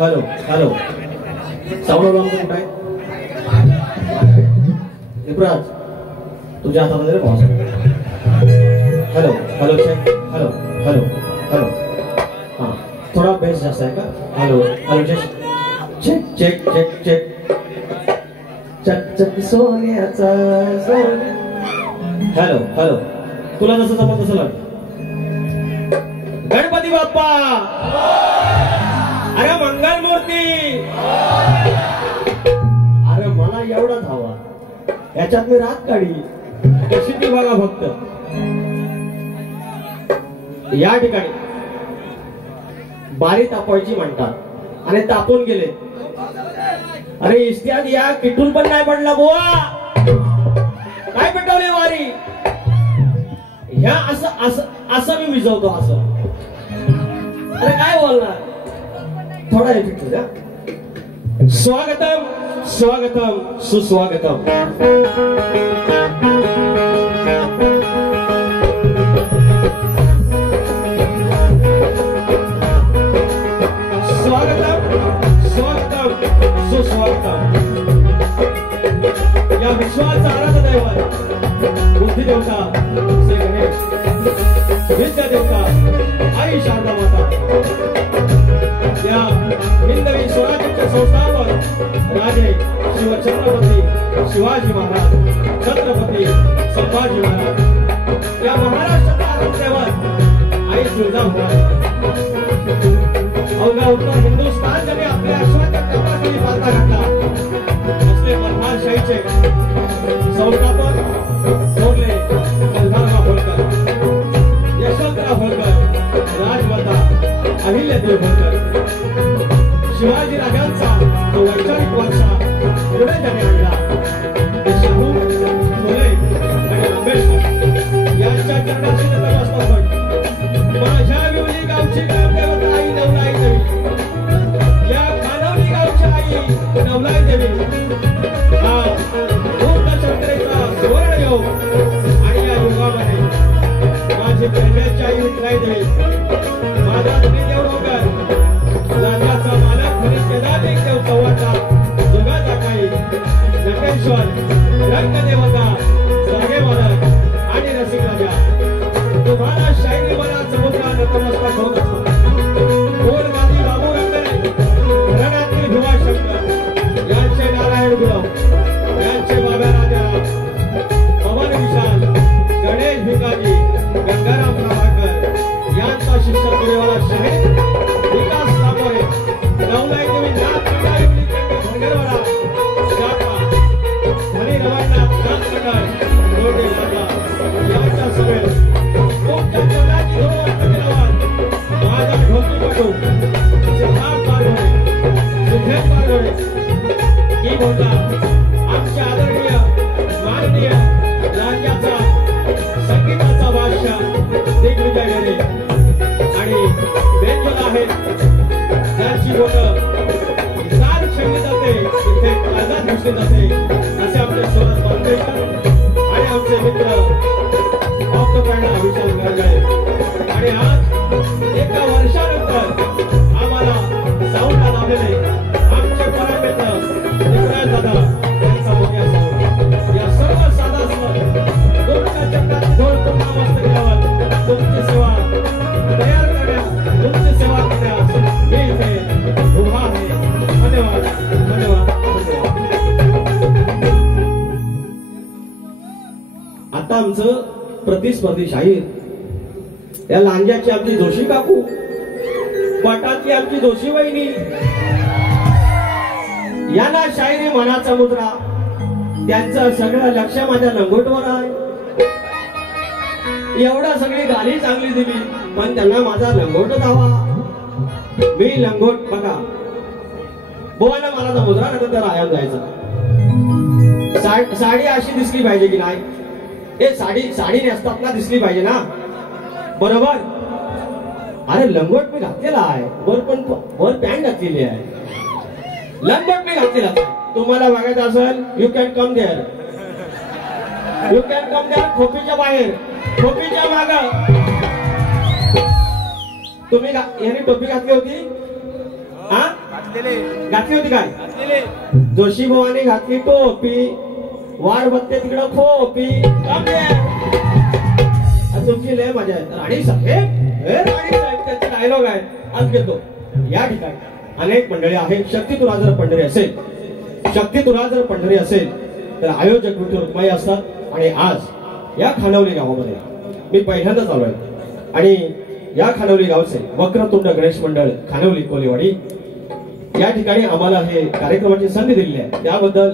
Hello hello sound आमचं कुठं आहे? युवराज तुझ्या हातात रे boss. Hello hello check hello hello hello हां थोडा बेस जास्त आहे का? Hello hello check check check check check चक चक सोन्याचा सोन्या. हॅलो हॅलो तुला जसं जमत तसं लाग. गणपती बाप्पा अरे मंगल मूर्ती. अरे मला एवढाच हवा याच्यात मी रात काढी कशी ती बघा फक्त. या ठिकाणी बारी तापवायची म्हणतात आणि तापून गेले. अरे इस्त्यात या किटून पण नाही पडला बुवा. काय पेटवले वारी ह्या असं असं असं मी विजवतो असं. अरे काय बोलणार थोडा इफेक्ट द्या. स्वागतम स्वागतम सुस्वागतम. स्वागतम स्वागतम सुस्वागतम. या विश्वाचा आराध्य दैवत बुद्धी देवता श्री गणेश, विद्या देवता आई शारदा माता, या हिंदवी स्वराज्याचे संस्थापक राजे शिवछत्रपती शिवाजी महाराज, छत्रपती संभाजी महाराज, या महाराष्ट्राच्या आराध्यावर आई तुळजाभवानी. अवघा उत्तर हिंदुस्थान ज्यांनी आपल्या अश्वाच्या कपाळाखाली पालथा घातला असले मल्हारशाहीचे संस्थापक थोरले मल्हारराव होळकर, यशवंतराव होळकर, राजमाता अहिल्यादेवी होळकर. शिवाजी राजांचा तो वैचारिक वारसा पुढे ज्याने आणला ते शाहू फुले आणि आंबेडकर यांच्या चरणाशी नतमस्तक. माझ्या विवली गावची ग्रामदेवता आई नवलाई देवी, या खानवली गावची आई नवलाई देवी. हा भूतचक्रेचा सुवर्ण योग आणि या युगामध्ये माझी प्रेमाची आई विठलाई देवी, माझा देव होकर राजाचा मालक म्हणून केदारनाथ देव चव्हाटा, जगाचा काही नकेश्वर, रंगदेवता, जागे मालक आणि रसिक राजा. तुम्हाला शाहिरी मला समुद्रा नतमस्तक होत असतो. गोल गादी बाबू रंगणे, रणातील भुवाशंकर यांचे नारायण गुरव, यांचे बाबा राजा पवन विशाल, गणेश भिकाजी, गंगाराम प्रभाकर यांचा शिष्य पुरेवाला शाहीर विकास सामोरे, नवलाई देवी नाथ पिंडाळी भंगरवाडा शाखा, धनी रवानाथ नाथ मंडळ रोडे लागा यांच्या समेत तुमच्या चरणाची धूळ माझा ढोकीपटू सिद्धार्थ पारघोडे, सुधेश पारघोडे ही बोलता आमच्या आदरणीय माननीय राज्याचा संगीताचा बादशाह दिग्विजय घरे आणि बेंजोला आहेत त्यांची बोटं सार छेडली जाते, इथे आझाद घुसली जाते असे आपले सुहास बांदेकर आणि आमचे मित्र ऑक्टोपॅडा विशाल गरगळे. आणि आज एका वर्षानंतर आम्हाला साऊंडला लावलेले आमचे परमित्र निवराज दादा यांचा मोठ्या समोर या सर्व साधासमोर तुमच्या चक्रात ढोल पुन्हा मस्तकावर तुमची सेवा तयार करण्यास, तुमची सेवा करण्यास मी इथे उभा आहे. धन्यवाद धन्यवाद धन्यवाद. आता आमचं प्रतिस्पर्धी शाहीर, या लांज्याची आमची जोशी काकू, पटातली आमची जोशी वहिनी, यांना शायरी मनाचा मुद्रा, त्यांचं सगळं लक्ष माझ्या लंगोटवर आहे. एवढा सगळी गाली चांगली दिली पण त्यांना माझा लंगोटच हवा. मी लंगोट बघा बोवाला मला तर मुद्रा नंतर आयाम जायचं. साडी अशी दिसली पाहिजे की नाही, हे साडी नेसतात ना, दिसली पाहिजे ना बरोबर. अरे लंगोट मी घातलेला आहे, वर पॅन्ट घातलेली आहे, लंगोट मी घातलेला. तुम्हाला बघायचं असेल you can come there, you can come there. खोपीच्या बाहेर, खोपीच्या माग तुम्ही याने टोपी घातली होती हा घातली होती काय? जोशी भावाने घातली टोपी, वाढ बघते तिकडं खोपी. तुमची लय मजा आहे. राणी साहेब, राणी साहेब त्याचे डायलॉग आहे. आज घेतो. या ठिकाणी अनेक मंडळी आहेत. शक्ती तुला जर पंढरी असेल, शक्ती तुला जर पंढरी असेल तर आयोजक विठू रुक्माई असतात. आणि आज या खानवली गावामध्ये मी पहिल्यांदाच आलोय आणि या खानवली गावचे वक्रतुंड गणेश मंडळ खानवली कोलेवाडी या ठिकाणी आम्हाला हे कार्यक्रमाची संधी दिलेली आहे. त्याबद्दल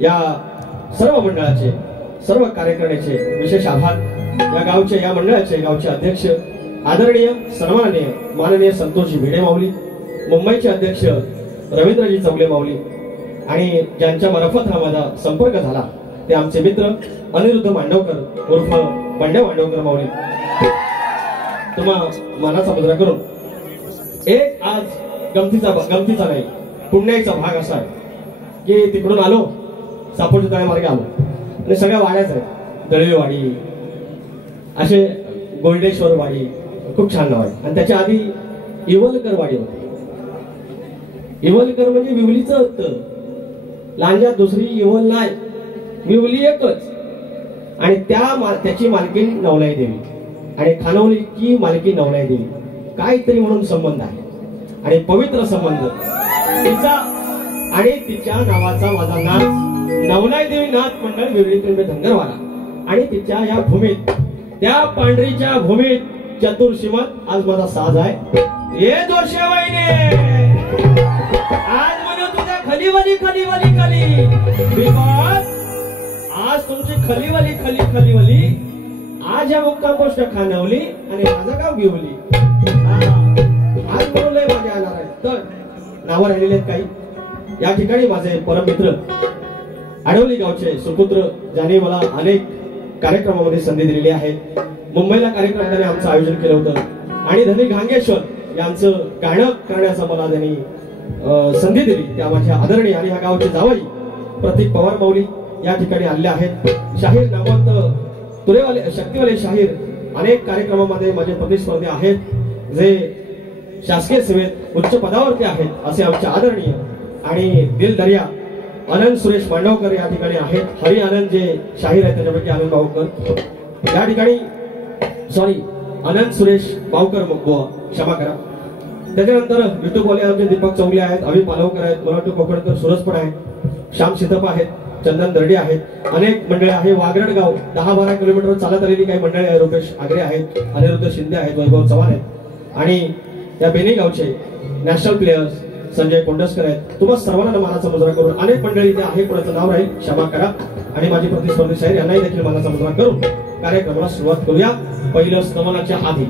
या सर्व मंडळाचे, सर्व कार्यकर्त्यांचे विशेष आभार. या गावचे, या मंडळाचे गावचे अध्यक्ष आदरणीय सन्माननीय माननीय संतोषजी भिडे माऊली, मुंबईचे अध्यक्ष रवींद्रजी चौगले माऊली आणि ज्यांच्या मार्फत हा माझा संपर्क झाला ते आमचे मित्र अनिरुद्ध मांडवकर उर्फ बंड्या मांडवकर माऊली. तुम्हा मानाचा मुद्रा करून एक आज गमतीचा नाही पुण्याचा भाग असा आहे की तिकडून आलो, सापोली तळ्या मार्गे आलो आणि सगळ्या वाड्याच आहेत. दळवीवाडी, असे गोल्डेश्वर वाडी, खूप छान नाव आहे. आणि त्याच्या आधी इवलकर वाडी होती. इवलकर म्हणजे विवलीचं होतं. लांजात दुसरी इवल नाही, विवली एकच. आणि त्याची मालकीन नवलाई देवी आणि खानवलीची मालकी नवलाई देवी, काहीतरी म्हणून संबंध आहे आणि पवित्र संबंध. तिचा आणि तिच्या नावाचा माझा नाच नवलाई देवी नाथ मंडळ विवली पिंपे धनगरवाडा आणि तिच्या या भूमीत, त्या पांढरीच्या भूमीत चतुर्शीमत आज माझा साज आहे. ये जोरशेवाईने आज म्हणून तुझ्या खलीवली खलीवली खली, बिकॉज आज तुमची खलीवली आज या मुक्काम पोस्ट खानवली आणि माझं गाव विवली. आज म्हणून लय मजा येणार आहे. तर नावं राहिलेले आहेत काही. या ठिकाणी माझे परममित्र आडवली गावचे सुपुत्र ज्यांनी मला अनेक कार्यक्रमामध्ये संधी दिलेली आहे. मुंबईला कार्यक्रम त्याने आमचं आयोजन केलं होतं आणि धनी घांगेश्वर यांचं गाणं करण्याचा मला त्यांनी संधी दिली. त्या माझ्या आदरणीय आणि ह्या गावचे जावई प्रतीक पवार माऊली या ठिकाणी आले आहेत. शाहीर नामवंत तुरेवाले शक्तीवाले शाहीर अनेक कार्यक्रमामध्ये माझे प्रतिस्पर्धी आहेत जे शासकीय सेवेत उच्च पदावरती आहेत. असे आमचे आदरणीय आणि दिलदर्या आनंद सुरेश मांडवकर या ठिकाणी आहेत. हरी आनंद जे शाहीर आहेत त्याच्यापैकी आनंद बावकर या ठिकाणी, सॉरी आनंद सुरेश बावकर, क्षमा करा. त्याच्यानंतर विठू बोले आमचे दीपक चौगले आहेत, अभि पालवकर आहेत, मला वाटतं कोकणकर सुरज पण आहे, श्याम सिद्धप्पा आहेत, चंदन दर्डे आहेत. अनेक मंडळी आहे. वागरड गाव 10-12 किलोमीटर चालत आलेली काही मंडळी आहे. रुपेश आगरे आहेत, अनिरुद्ध शिंदे आहेत, वैभव चव्हाण आहेत आणि या बेनी गावचे नॅशनल प्लेयर्स संजय कोंडस्कर आहेत. तुम्हा सर्वांना मानाचा मुजरा करून अनेक मंडळी इथे आहे, कोणाचं नाव राहील क्षमा करा. आणि माझी प्रतिस्पर्धी शाहीर यांनाही देखील मानाचा मुजरा करून कार्यक्रमाला सुरुवात करूया. पहिलं स्तवनाच्या आधी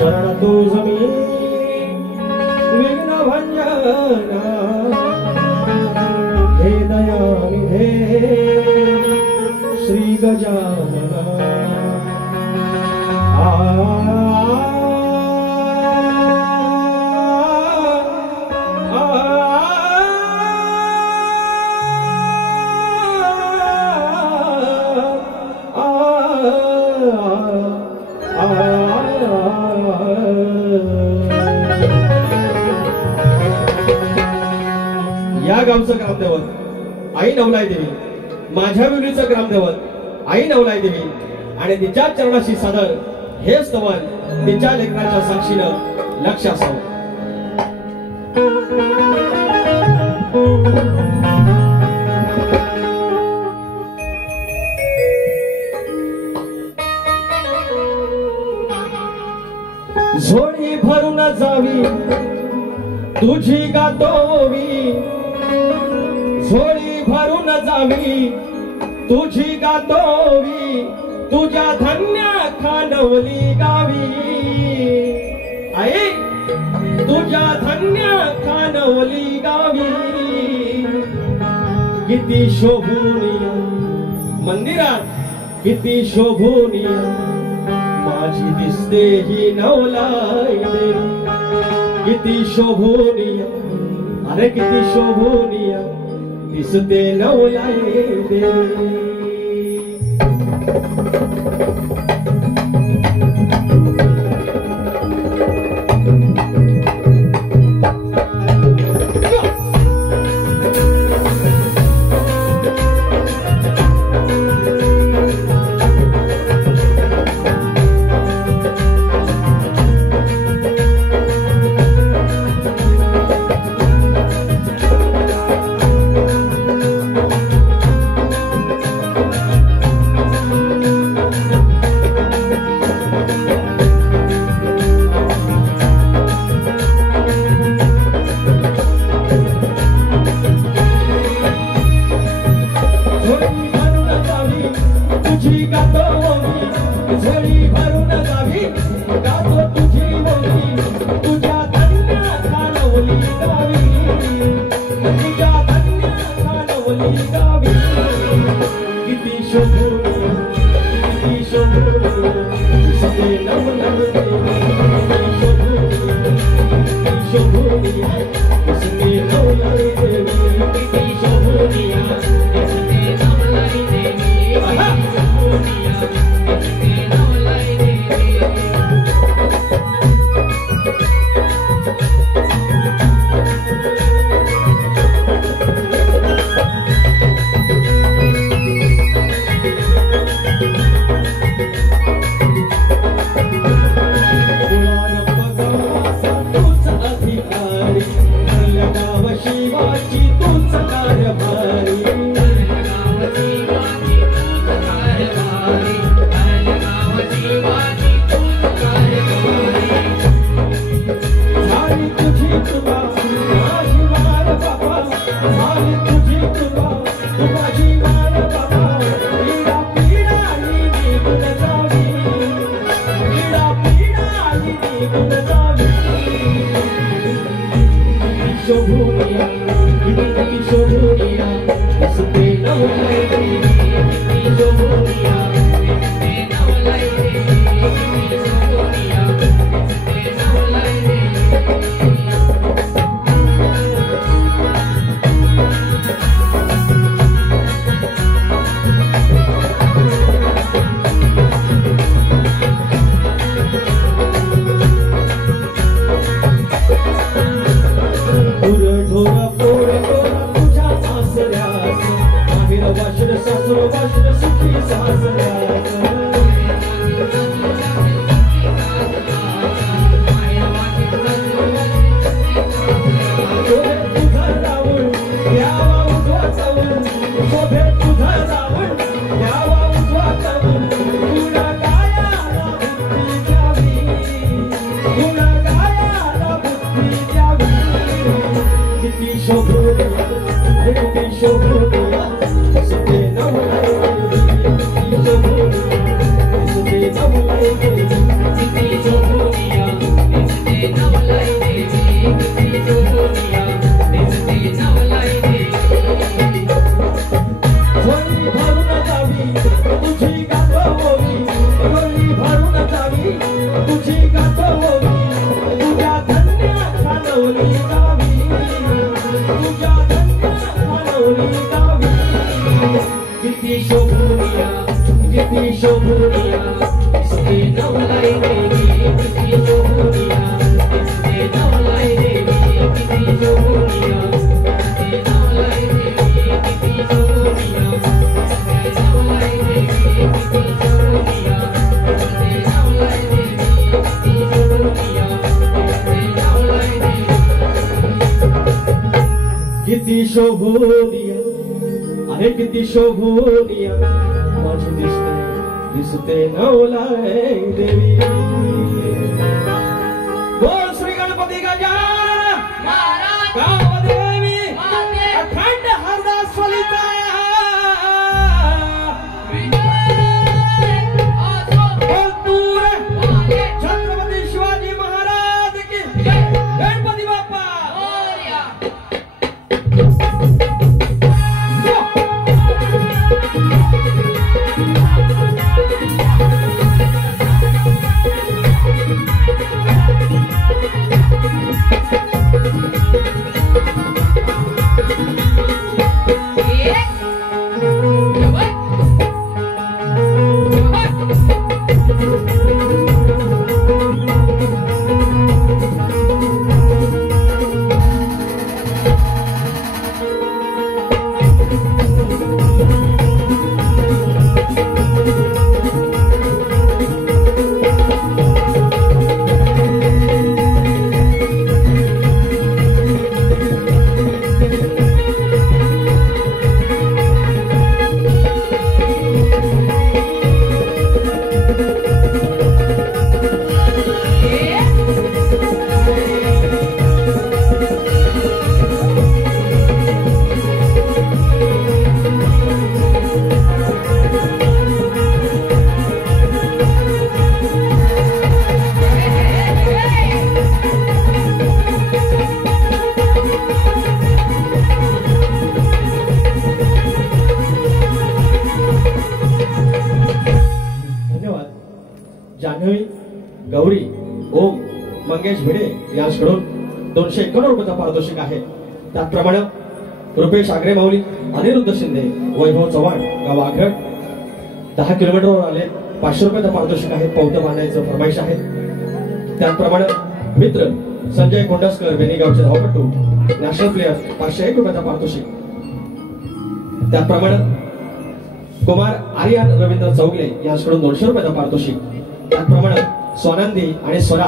शरण तुझ मी विघ्न भंजना हे दयानिधे श्री गजानना. या गावचं ग्रामदैवत आई नवलाई देवी, माझ्या विवलीचं ग्रामदैवत आई नवलाई देवी आणि तिच्या चरणाशी सादर हे स्तवन तिच्या लेकराच्या साक्षीनं लक्ष असावं. तुझी गातोवी झोळी भरून जावी, तुझी गातोवी तुझ्या धन्य खानवली गावी, आई तुझ्या धन्य खानवली गावी, किती शोभूनिया मंदिरात किती शोभूनिया माझी दिसते ही नवलाई देवी, किती शोभूनिया अरे किती शोभूनिया दिसते नवलाई देवी. किती शोभूनिया अरे किती शोभूनिया माझी दिसते दिसते नवलाई देवी. बोल श्री गणपती गजानन गावदेवी अखंड हरदास फलिता बोलतूर छत्रपती शिवाजी महाराज की गणपती बाप्पा गौरी ओम मंगेश भिडे यांच्याकडून 251 रुपयाचा पारितोषिक आहे. त्याचप्रमाणे रुपेश आग्रे माऊली, अनिरुद्ध शिंदे, वैभव चव्हाण गाव आघड 10 किलोमीटरवर आले 500 रुपयाचा पारितोषिक आहे. पौत बांधायचं फरमाईश आहे. त्याचप्रमाणे मित्र संजय कोंडस्कर बेनीगावचे धावपटू नॅशनल प्लेयर 501 रुपयाचा पारितोषिक. त्याचप्रमाणे कुमार आर्यन रवींद्र चौगले यांच्याकडून 200 रुपयाचा पारितोषिक. त्याचप्रमाणे स्वानंदी आणि स्वरा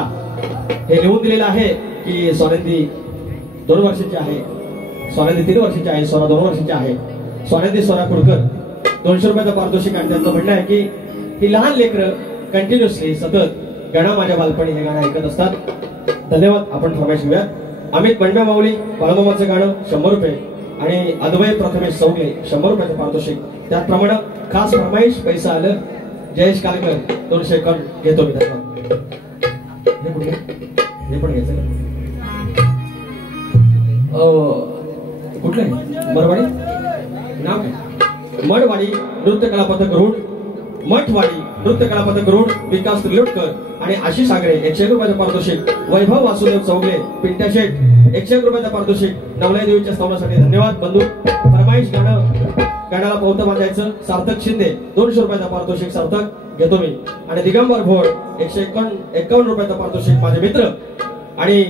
हे लिहून दिलेलं आहे की स्वानंदी 2 वर्षाची आहे, स्वानंदी 3 वर्षाची आहे, स्वरा 2 वर्षाची आहे. स्वानंदी स्वरा कुडकर 200 रुपयाचा पारितोषिक. आणि त्यांचं म्हणणं आहे की ही लहान लेकरं कंटिन्युअसली सतत गाणं माझ्या बालपणी हे गाणं ऐकत असतात. धन्यवाद. आपण फरमाईश घेऊया. अमित बंड्या माऊली बाळमामाचं गाणं 100 रुपये आणि अद्वैत प्रथमेश चौगले 100 रुपयाचं पारितोषिक. त्याचप्रमाणे खास फरमाईश पैसा आलं जयेश कालकर 251 घेतो मी. धन्यवाद. हे पण घ्यायचं कुठलं आहे? मरवाडी नाव काय? मठवाडी नृत्य कला पथक रूढ, मठवाडी नृत्य कला पथक रूढ विकास त्रिलोटकर आणि आशिष आगरे 101 रुपयाचं पारितोषिक. वैभव वासुदेव चौगले पिंट्या शेठ 101 रुपयाचं पारितोषिक. नवलाई देवीच्या स्तवनासाठी धन्यवाद. बंधू फरमाईश गाण्याला पौत बांधायचं सार्थक शिंदे 200 रुपयाचा पारितोषिक. सार्थक घेतो मी. आणि दिगंबर भोळ 151 रुपयाचा पारितोषिक माझे मित्र. आणि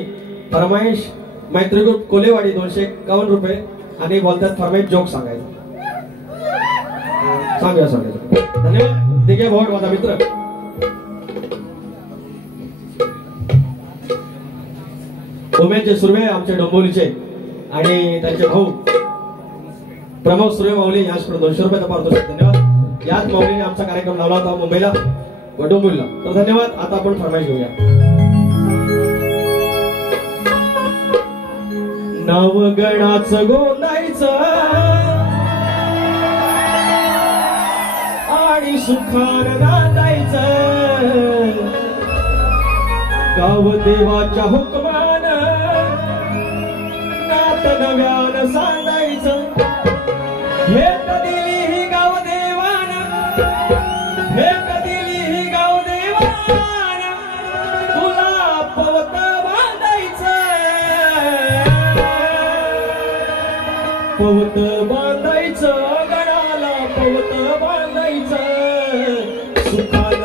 फरमाईश मैत्री ग्रुप कोलेवाडी 251 रुपये. आणि बोलतात फरमाईश जोक सांगायचं सांगायचं. धन्यवाद. दिगे भोळ माझा मित्र. उमेशचे सुर्वे आमचे डोंबिवलीचे आणि त्यांचे भाऊ प्रमोद सुर्वे माऊली यांच्याकडून 200 रुपयाचा पारितोषिक. धन्यवाद. याच माऊलीने आमचा कार्यक्रम लावला होता मुंबईला व डोंबिवलीला. तर धन्यवाद. आता आपण फरमाईश घेऊया. नवगणाचं गोंदायचं आणि सुखान नांदायचं गाव देवाच्या हुकमान नात नव्यान सांगायचं. भेट दिली ही गाव देवान, भेट दिली ही गाव देवान तुला पवत बांधायचं, पवत बांधायचं गडाला पवत बांधायचं. सुखान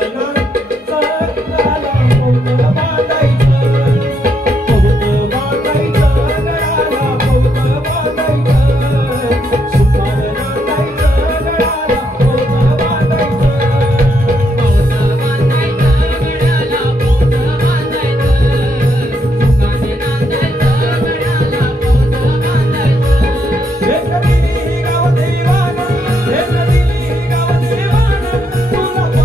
तुला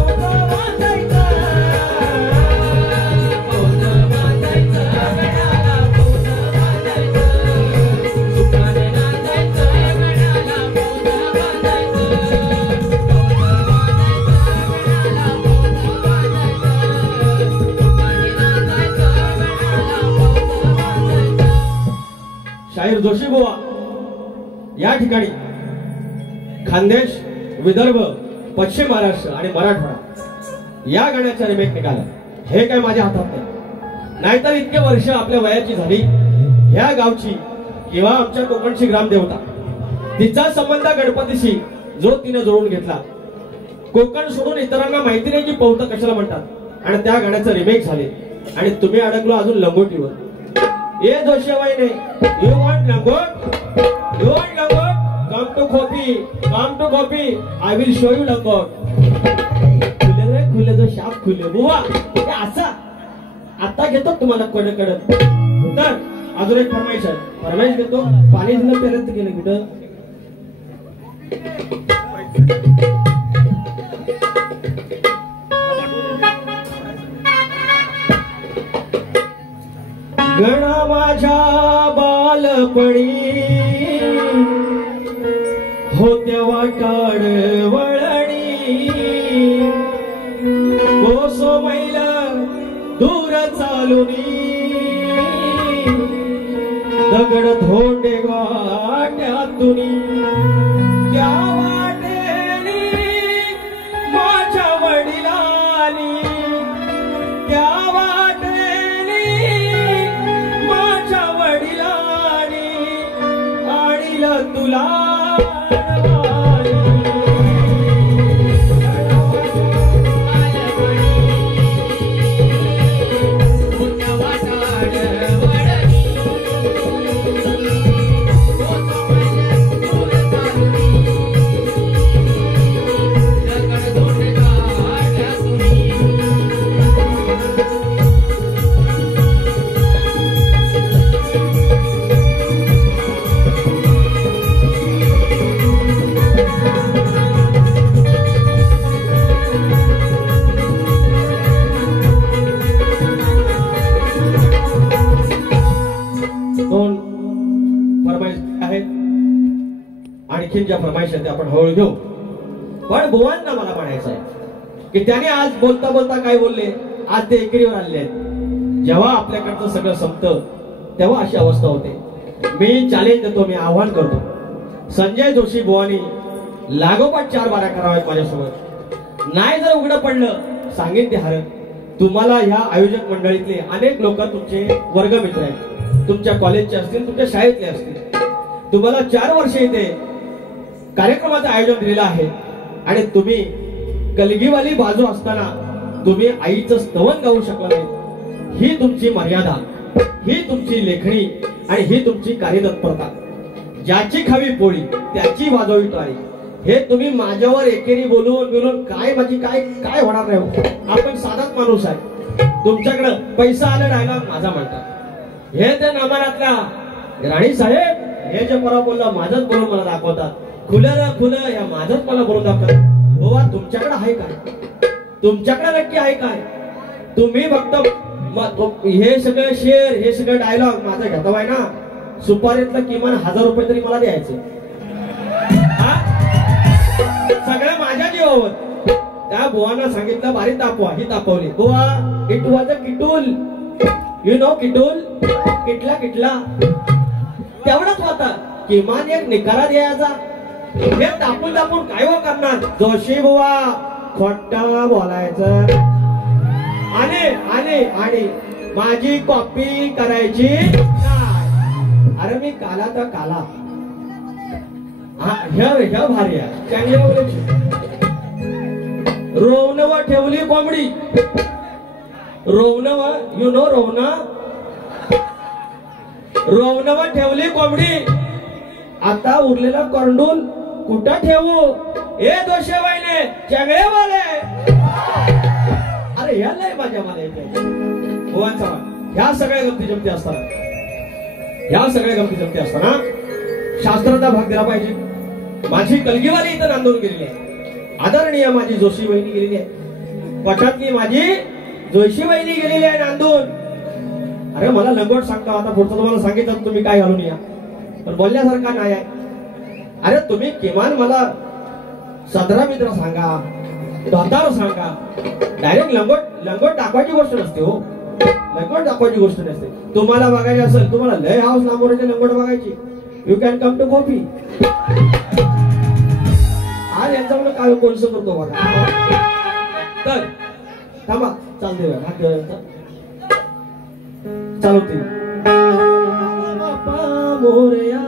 जोशी बुवा या ठिकाणी खानदेश, विदर्भ, पश्चिम महाराष्ट्र आणि मराठवाडा या गाण्याचा रिमेक निघाला. हे काय माझ्या हातात नाही. नाहीतर इतके वर्ष आपल्या वयाची झाली ह्या गावची किंवा आमच्या कोकणची ग्रामदेवता तिचा संबंध गणपतीशी जो तिने जोडून घेतला. कोकण सोडून इतरांना माहिती नाही की पौत कशाला म्हणतात आणि त्या गाण्याचं रिमेक झाले आणि तुम्ही अडकलो अजून लंगोटीवर. ए जोशीबाईने you want langot, you want langot, come to copy, come to copy, I will show you langot. खुले रे खुले, जो शाप खुले बुवा. असा आता घेतो तुम्हाला कडक तर अजून एक फरमाईश आहे. फरमाईश घेतो. पाणी दिलं पर्यंत गेले कुठं. गणा माझ्या बालपणी होत्या वाटाड वळणी, कोसो मैल दूर चालुनी, दगड धोंडे वाट्यातुनी, त्या वाटेनी माझ्या वडिलांनी, त्या वाटेनी माझ्या वडिलांनी आणील तुला. आणखीन ज्या फरमाईश आहेत आपण हळू घेऊ. पण बुवांना मला म्हणायचं आहे की त्याने आज बोलता बोलता काय बोलले, आज ते एकेरीवर आले आहेत. जेव्हा आपल्याकडचं सगळं संपतं तेव्हा अशी अवस्था होते. मी चॅलेंज देतो, मी आव्हान करतो, संजय जोशी बुवानी लागोपाठ 4 बाऱ्या कराव्यात माझ्यासोबत. नाही जर उघडं पडलं सांगेन ते हरत. तुम्हाला ह्या आयोजक मंडळीतले अनेक लोक तुमचे वर्गमित्र आहेत, तुमच्या कॉलेजचे असतील, तुमच्या शाळेतले असतील. तुम्हाला 4 वर्ष इथे कार्यक्रमाचं आयोजन दिलेलं आहे आणि तुम्ही कलगीवाली बाजू असताना तुम्ही आईचं स्तवन गाऊ शकला नाही. ही तुमची मर्यादा, ही तुमची लेखणी आणि ही तुमची कार्यतत्परता. ज्याची खावी पोळी त्याची वाजवी टाळी, हे तुम्ही माझ्यावर एकेरी बोलून काय माझी काय होणार नाही. आपण साधाच माणूस आहे. तुमच्याकडं पैसा आला डायलॉग माझा म्हणतात. हे त्या नामानातल्या राणी साहेब हे जे परवा बोलला माझंच बोलून मला दाखवतात. खुलं या माझंच मला बोलून दाखवतात. बाबा तुमच्याकडे आहे काय? तुमच्याकडे नक्की आहे काय? तुम्ही फक्त हे सगळं शेअर, हे सगळं डायलॉग माझा घेतावाय ना, सुपारीतलं किमान 1000 रुपये तरी मला द्यायचे. सगळं माझ्या जीवावर. त्या बुवांना सांगितलं बारी तापवा, ही तापवली. बुवा it was a kettle, you know kettle, किटला तेवढाच होता. किमान एक निकारा द्यायचा. हे तापून काय हो करणार? जोशी बुवा खोटं बोलायचं आणि माझी कॉपी करायची नाही. अरे मी काला तर काला. ह्या भारी आहे चांगली बोलायची. रोवनवा ठेवली कोंबडी, रोवनवा यू नो रोवनवा ठेवली कोंबडी. आता उरलेला करंडून कुठं ठेवू? ए दोषेबाईने चांगले बोले. अरे ह्याला माझ्या मला भुवांचा ह्या सगळ्या गमती जमती असताना शास्त्राचा भाग दिला पाहिजे. माझी कलगीवाली इथं नांदून गेलेली आहे. आदरणीय माझी जोशी वहिनी गेलेली आहे. पठातली माझी जोशी वहिनी गेलेली आहे नांदून. अरे मला लंगोट सांगता, आता पुढचं तुम्हाला सांगितलं तुम्ही काय घालून या, पण बोलण्यासारखा नाही आहे. अरे तुम्ही किमान मला सदरा मित्र सांगा, धोतार सांगा. डायरेक्ट लंगोट दाखवायची गोष्ट नसते हो. लंगोट दाखवायची गोष्ट नसते. तुम्हाला बघायची असेल, तुम्हाला लय हाऊस लांबोराचे लंगोट बघायची, you can come to coffee. आज यांच्याकडे काय कोणसं करतो बघा. तर थांबा चालते चालवते बाप्पा मोरया.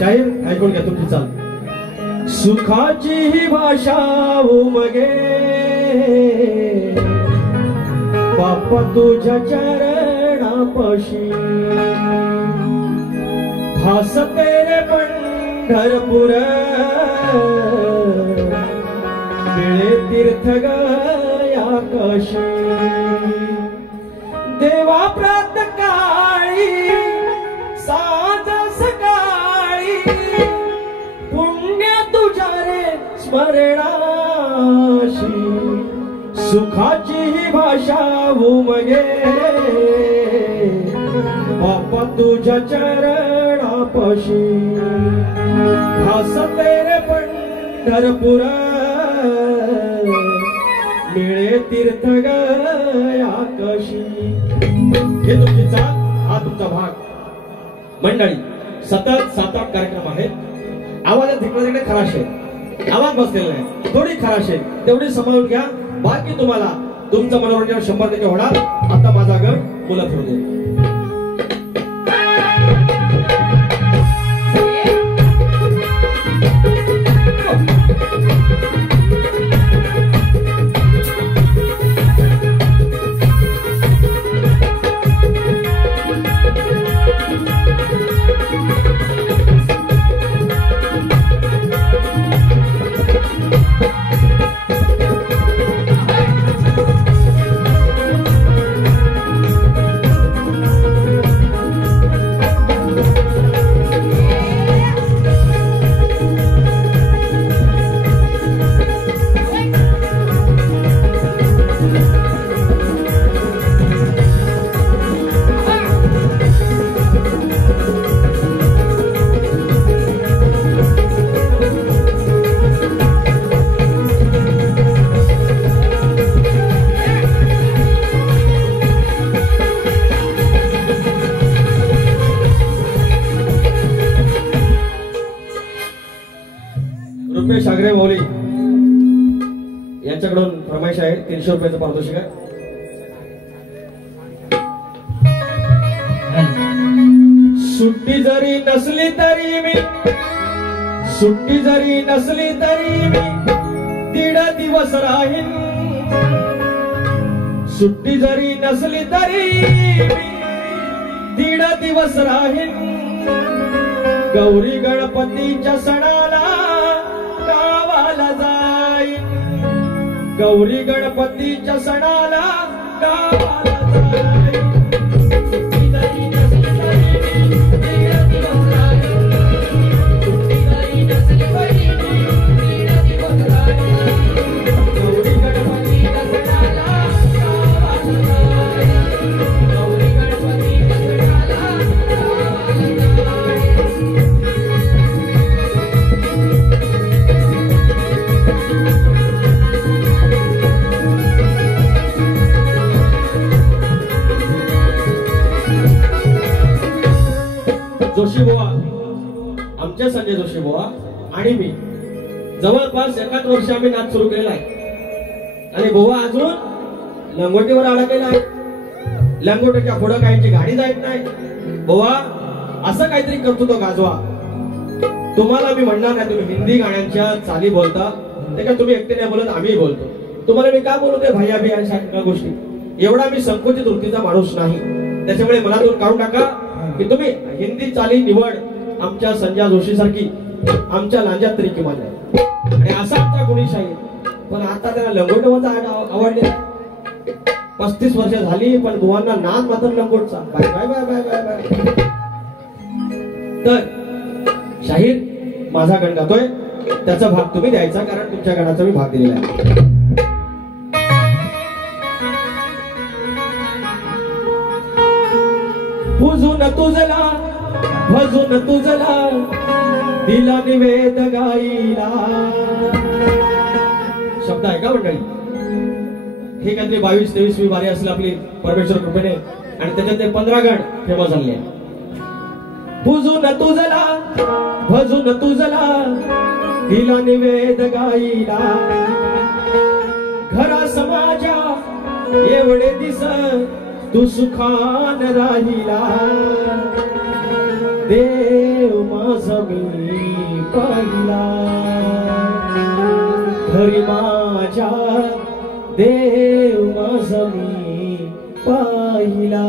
शाहीर ऐकून घ्या तुमची चाल. सुखाची ही भाषा उमगे बाप्पा तुझ्या चरणापाशी. भासते रे पंढरपूर मिळे तीर्थ गया कशी. देवा प्रात काळी साज सकाळी पुण्य तुझ्या रे स्मरणाशी. सुखाची ही भाषा उमगे बाप्पा तुझ्या चरणापाशी. भासते रे पंढरपूर मिळे तीर्थ गया कशी. हे तुमची चाल, हा तुमचा भाग. मंडळी सतत 7-8 कार्यक्रम आहेत. आवाजात तिकडे तिकडे खराश आहे, आवाज बसलेला नाही, थोडी खराश आहे, तेवढी सांभाळून घ्या. बाकी तुम्हाला तुमचं मनोरंजन 100% होणार. आता माझा गण मुलं फिरू दे. रुपेश आगरे मौली यांच्याकडून फरमाईश आहे. 300 रुपयाचं पारितोषिक आहे. सुट्टी जरी नसली तरी मी, सुट्टी जरी नसली तरी मी 1.5 दिवस राहीन. सुट्टी जरी नसली तरी मी 1.5 दिवस राहीन. गौरी गणपतीच्या सणाला गावाला जाईन. गौरी गणपतीच्या सणाला गावाला जाईन. सुट्टी जरी नसली तरी मी 1.5 दिवस राहीन. सुट्टी जरी नसली तरी मी 1.5 दिवस राहीन. गौरी गणपतीच्या सणाला गावाला जाईन. गौरी गणपतीच्या सणाला गावाला जाईन. जोशी बुवा, आमच्या संजय जोशी बुवा आणि मी जवळपास 1 वर्ष आम्ही नाच सुरू केलेला आहे. आणि बुवा अजून लंगोटीवर अडकलेला आहे. लंगोटीच्या पुढे काहींची गाडी जात नाही. बुवा असं काहीतरी करतो तो गाजवा. तुम्हाला मी म्हणणार नाही तुम्ही हिंदी गाण्यांच्या चाली बोलता, ते काय तुम्ही एकटे नाही बोलत, आम्ही बोलतो. तुम्हाला मी काय बोलू दे भैया भी आणि सगळ्या गोष्टी. एवढा मी संकुचित वृत्तीचा माणूस नाही. त्याच्यामुळे मनातून काढून टाका की तुम्ही हिंदी चाली निवड आमच्या संजय जोशी सारखी आमच्या लांजात तरी किमान नाही. आणि असा आमचा गुणीशाही. पण आता त्याला लंगोटवाचा आवडले. 35 वर्ष झाली पण बुवांना नाद मात्र लंगोटचा. Bye bye bye bye bye bye. तर शाहीर माझा गण गातोय, त्याचा भाग तुम्ही द्यायचा, कारण तुमच्या गणाचा मी भाग दिलेला आहे. पुजून तुझला भजून तुझला दिला निवेद गाईला. शब्द आहे का मंडळी? हे काहीतरी 22-23वी वारी असेल आपली परमेश्वर कृपेने आणि त्याच्यात ते 15 गण फेमस झाले. भजून तुझला भजून तुझला दिला निवेद गाईला. घरा समाजा एवढे दिस तू सुखान राहिला. देव माझा मी पाहिला घरी माझ्या. देव माझा मी पाहिला.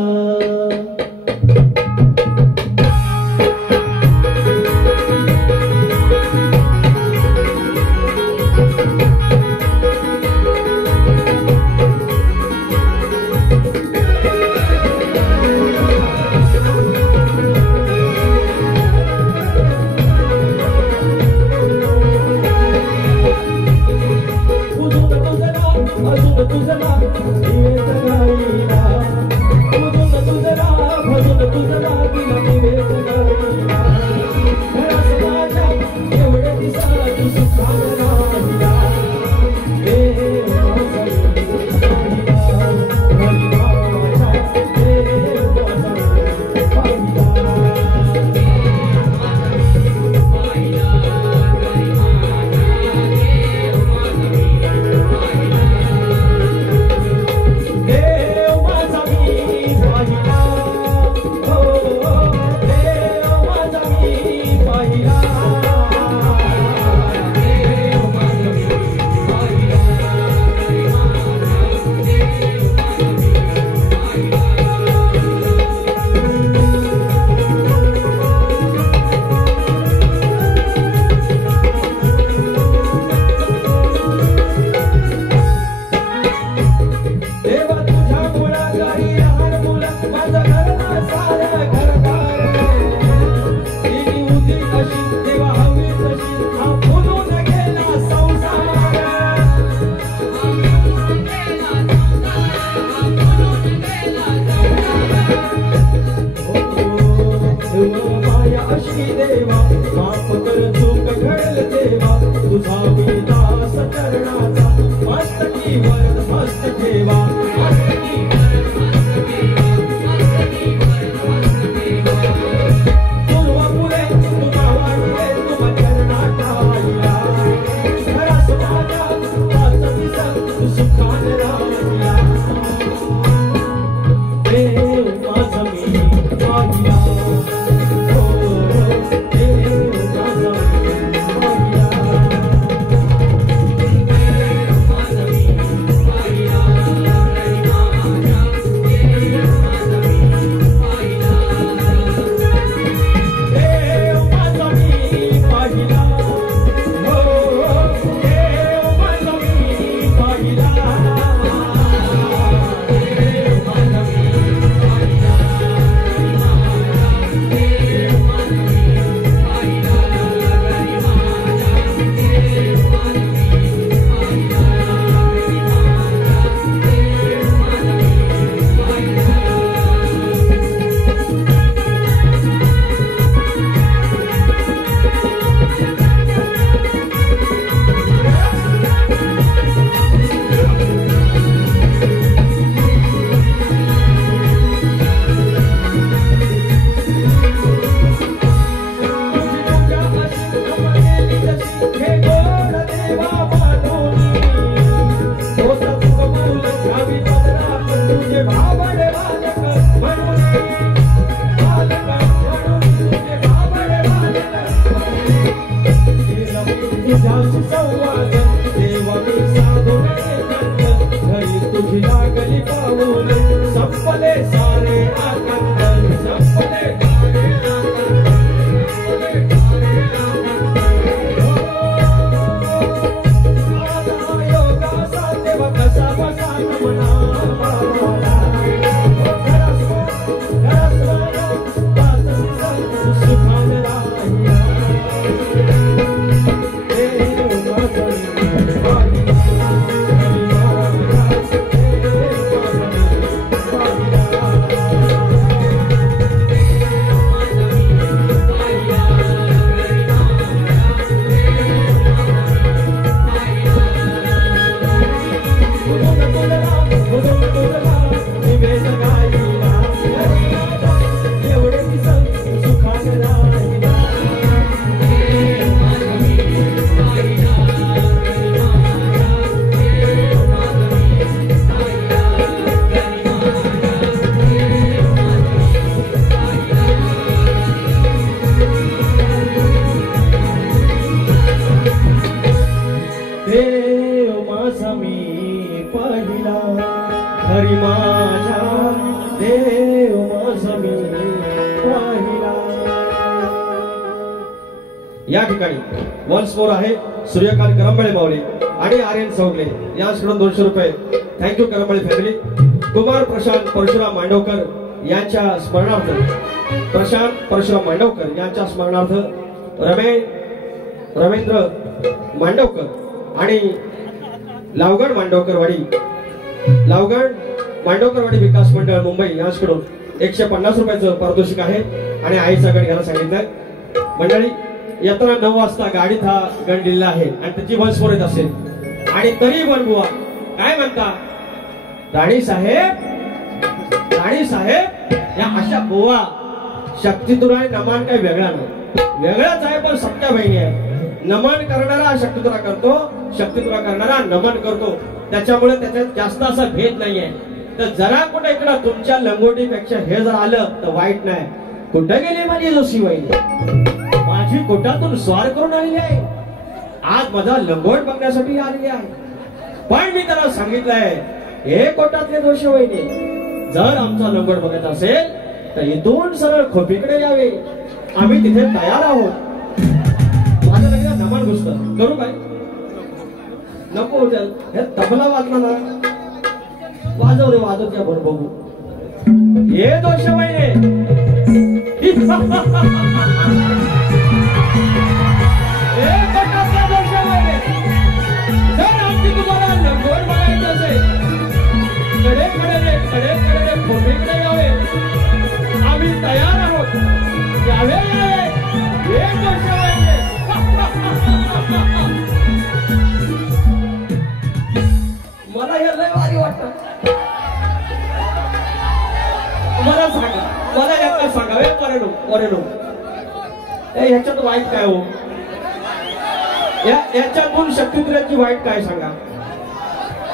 या ठिकाणी वन्स मोर आहे सूर्यकांत करंबळे माऊली आणि आर्यन चौगले यांच्याकडून 200 रुपये. Thank you Karambale family. कुमार प्रशांत परशुराम मांडवकर यांच्या स्मरणार्थ रमेंद्र मांडवकर आणि लावगड मांडवकरवाडी विकास मंडळ मुंबई यांच्याकडून 150 रुपयाचं पारितोषिक आहे आणि आईचा गण घ्यायला सांगितलंय. मंडळी येताना 9 वाजता गाडीत हा गण दिलेला आहे आणि त्याची बस येत असेल आणि तरी पण बुवा काय म्हणता राणी साहेब या अशा बुवा शक्तितुरा नमन काही वेगळा नाही, वेगळाच आहे पण सख्या बहिणी आहे. नमन करणारा शक्तितुरा करतो, शक्तितुरा करणारा नमन करतो, त्याच्यामुळे त्याच्यात जास्त असा भेद नाहीये. तर जरा कुठे इकडं तुमच्या लंगोटीपेक्षा हे जर आलं तर वाईट नाही. कुठं गेली माझी जोशी वहिनी, माझी कोटातून स्वार करून आलेली आहे, आज माझा लंगोट बघण्यासाठी आलेली आहे. पण मी त्याला सांगितलंय हे कोटातले जोशी वहिनी जर आमचा लंगोट बघायचा असेल तर इथून सरळ खोपीकडे यावे, आम्ही तिथे तयार आहोत. माझं लगेच नमन घुसत करू काय नको हे तबला वाजला ना वाजव रे वाजव त्या बरोबर बघू हे दोष महिने जर आमची तुम्हाला लंगोट बघायचं असेल कडे खोपीकडे यावे, आम्ही तयार आहोत. यावे हे दोष महिने मला हे लय भारी वाटत. मला सांगा, मला याचं सांगावे परेलो ह्याच्यात वाईट काय हो, याच्यातून शक्तितुऱ्याची वाईट काय सांगा.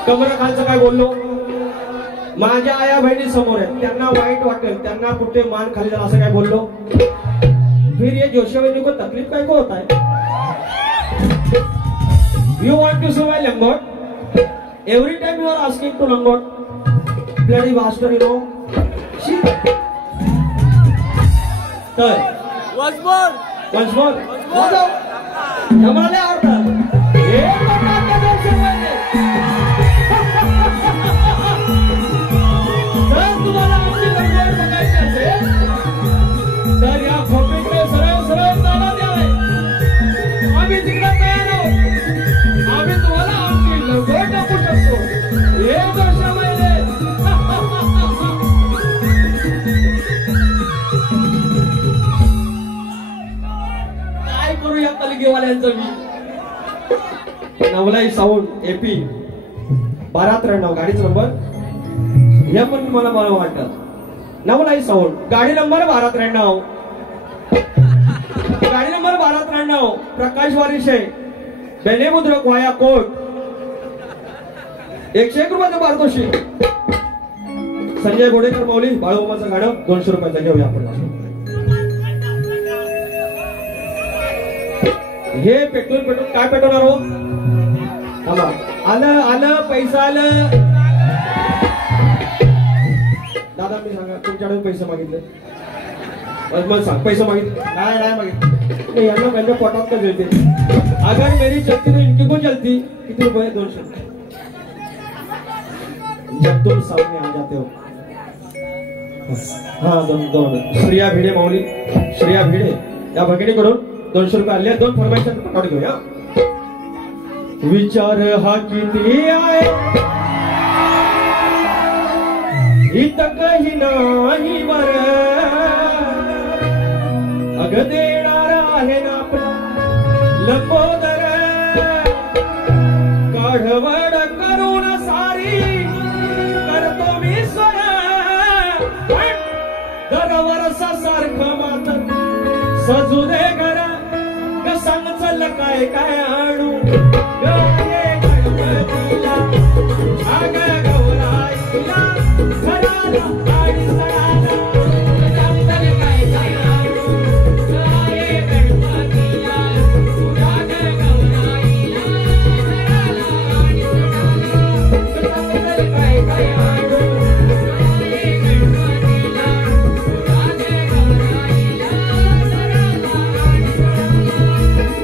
कमरा खालचं काय बोललो, माझ्या आया बहिणी समोर आहेत, त्यांना वाईट वाटेल, त्यांना कुठे मान खाली झाला असं काय बोललो. फिर ये जोशी बहिणी को तकलीफ काय को होता है. You want to see my langot. Every time you are asking to Langot, bloody bastard, you know. तर once more. आम्हाला आवडतं. हे कोणाला दर्शन पाहिजे. जर तुम्हाला आमची लंगोट बघायची असेल तर या खोपीकडे सरळ चाला द्यावे, आम्ही तिकडे तयार आहोत. आम्ही तुम्हाला आमची लंगोट दाखवू शकतो. हे दर्शन पाहिजे. काय करू या तलगेवाल्यांचं मी. नवलाई साऊंड AP 1293 गाडीचा नंबर हे पण मला वाटत. नवलाई साऊंड गाडी नंबर 1293 प्रकाश वारिशे बेनेमुद्रक वाया कोट 101 रुपयाचं पारितोषिक. संजय गोडेकर माऊली बाळूमाचं गाणं 200 रुपयाचं घेऊया आपण. हे पेट्रोल काय पेटवणार हो. आलं पैसा आलं. दादा मी सांगा तुमच्याकडे पैसे मागितले, मला सांग पैसे मागितले नाही मागितले यांना माझ्या पोटात का मिळते. अगर मेरी चलती तो इनकी को चलती. किती रुपये 200. जब तुम सामने आ जाते हो. हा दोन श्रेया भिडे माऊली श्रेया भिडे या भगिनीकडून 200 रुपये आले. 2 फरमाईश काढून घेऊया. विचार हा किती आहे इथं काही नाही बर. अग देणार आहे ना आपला लंबोदर. काढवड करून सारी करतो मी स्वर. दरवर्षा सारखं मात्र सजू दे घर. सांग चल काय आणू गौरे गणपतीला आग गौराईला घराला आणि सणाला. सांग चल काय आणू गौरे गणपतीला आग गौराईला घराला आणि सणाला. सांग चल काय आणू गौरे गणपतीला आग गौराईला घराला आणि सणाला.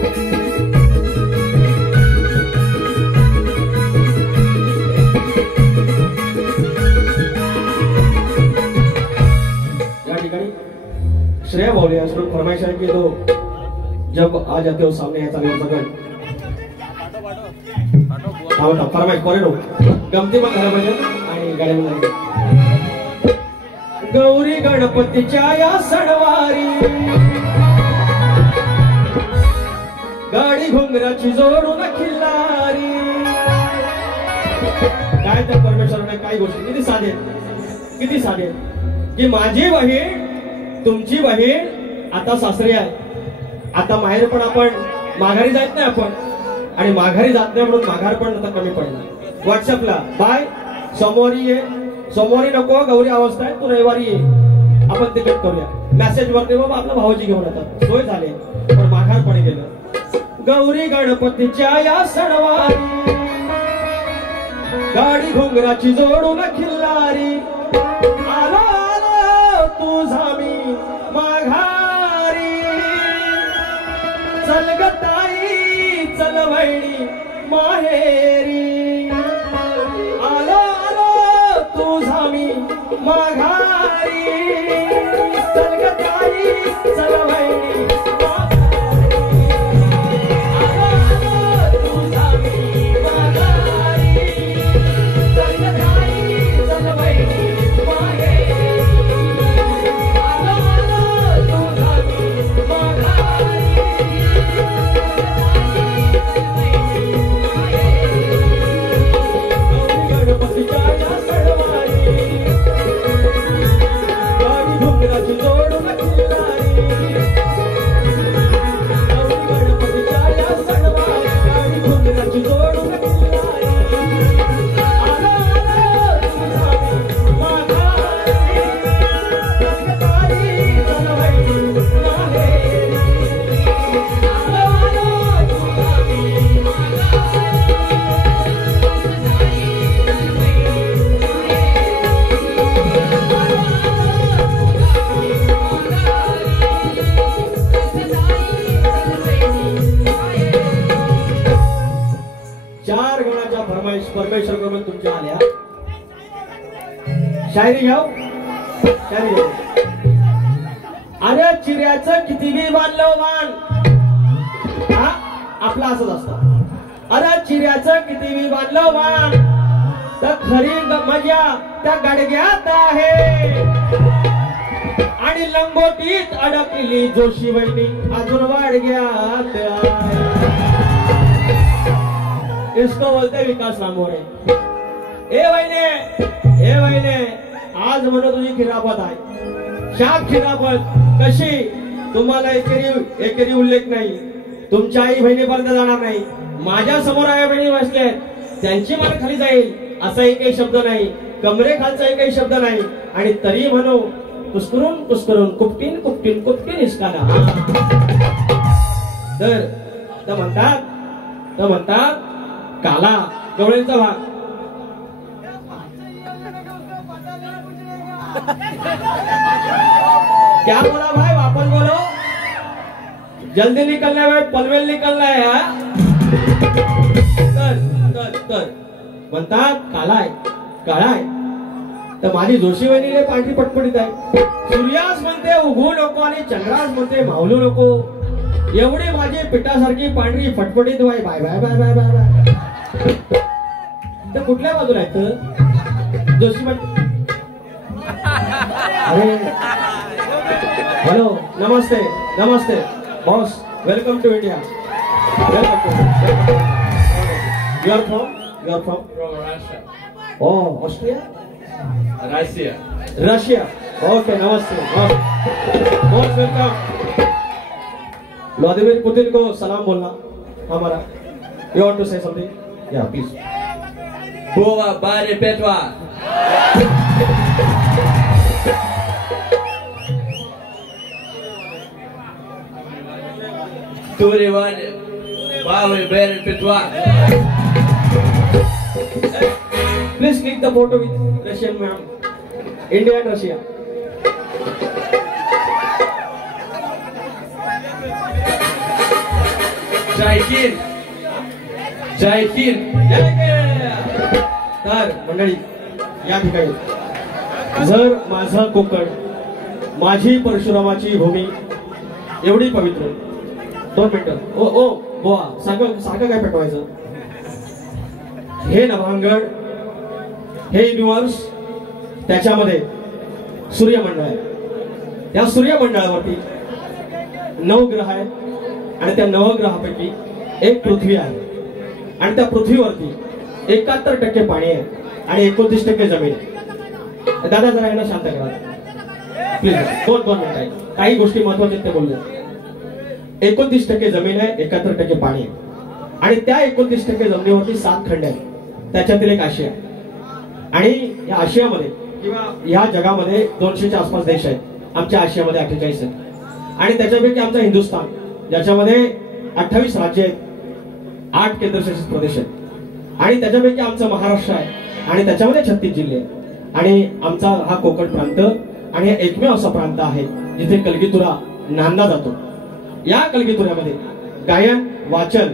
सिर्फ फरमाइश है कि तो जब आ जाते हो सामने ऐसा नहीं हो सकता फरमाइश करे नो गमती पण झालं पाहिजे आणि गाडी पण गौरी गणपतीच्या या सणवारी गाडी घोंगराची जोडून खिल्लारी काय त्या परमेश्वराने काही गोष्टी किती साधे की माझी बहीण तुमची बहीण आता सासरी आहे आता माहेर पण आपण माघारी जात नाही आपण आणि माघारी जात नाही म्हणून माघार पण आता कमी पडला व्हॉट्सअपला बाय सोमवारी ये सोमवारी नको गौरी अवस्था आहे तू रविवारी ये आपण तिकीट करूया मेसेज वरती बाबा आपला भाऊजी घेऊन येतात सोय झाले पण माघार पण गेलं गौरी गणपतीच्या या सणवारी गाडी घोंगराची जोडून खिल्लारी आलो आलो तुझा मी माघारी चल ग ताई चल वहिनी माहेरी आलो आलो तुझा मी माघारी चल ग ताई चल वहिनी परमेश्वर कडून तुमच्या आल्या शायरी घ्याव शायरी घ्याव अरे चिऱ्याचं किती बी बांधलं मान हा आपला असंच असतं अरे चिऱ्याचं किती बी बांधलं मान तर खरी मजा त्या गाडग्यात आहे आणि लंगोटीत अडकली जोशी वहिनी अजून वाडग्यात इसको बोलते विकास रामोरे ए वहिने आज म्हणून तुझी खिरापत आहे शाप खिरापत कशी तुम्हाला एकेरी उल्लेख नाही तुमच्या आई बहिणीपर्यंत जाणार नाही माझ्या समोर आई बहिणी बसले त्यांची मान खाली जाईल असा एकही शब्द नाही कमरे खालचा एकही शब्द नाही आणि तरी म्हणू कुस्करून कुपटीन इसकाला तर म्हणतात काला गवळींचा भाग क्या बोला भाई वापस बोलो जल्दी निकलना है पनवेल निकलना है तर म्हणतात काळा आहे तर माझी जोशी वहिनीले पाठी पटपटीत आहे सूर्यास म्हणते उगवू नको आणि चंद्रास म्हणते मावलू नको एवढी माझी पिठासारखी पांढरी फटफटीत bye bye bye bye bye bye bye तर कुठल्या बाजूला आहेत जोशी हॅलो नमस्ते boss welcome to India you are from Russia. Austria Russia. Russia okay नमस्ते मोस्ट वेलकम व्लादिमीर पुतिन को सलाम बोलना हमारा you want to say something या please Boa Bari Petwa. Turiwan Bari Bari Petwa. Please click the photo with Russian ma'am. India and Russia. Jai Hind. तर मंडळी या ठिकाणी जर माझं कोकण माझी परशुरामाची भूमी एवढी पवित्र. 2 मिनिटं. ओ ओ बुवा सारखं काय पेटवायचं? हे नभांगण, हे युनिवर्स, त्याच्यामध्ये सूर्यमंडळ आहे. या सूर्यमंडळावरती 9 ग्रह आहेत आणि त्या 9 ग्रहापैकी एक पृथ्वी आहे आणि त्या पृथ्वीवरती 71% पाणी आहे आणि 29% जमीन आहे. दादा जरा यांना शांत करा प्लीज. 2 मिनिटं आहे. काही गोष्टी महत्वाच्या ते बोलले. 29% जमीन आहे, 71% पाणी आहे आणि त्या 29% जमिनीवरती 7 खंड आहेत. त्याच्यातील एक आशिया आणि या आशियामध्ये किंवा या जगामध्ये 200च्या आसपास देश आहेत. आमच्या आशियामध्ये 48 आहेत आणि त्याच्यापैकी आमचा हिंदुस्थान ज्याच्यामध्ये 28 राज्य आहेत, 8 केंद्रशासित प्रदेश आहेत आणि त्याच्यापैकी आमचा महाराष्ट्र आहे आणि त्याच्यामध्ये 36 जिल्हे आहेत आणि आमचा हा कोकण प्रांत आणि हा एकमेव असा प्रांत आहे जिथे कलगीतुरा नांदला जातो. या कलगीतुऱ्यामध्ये गायन, वाचन,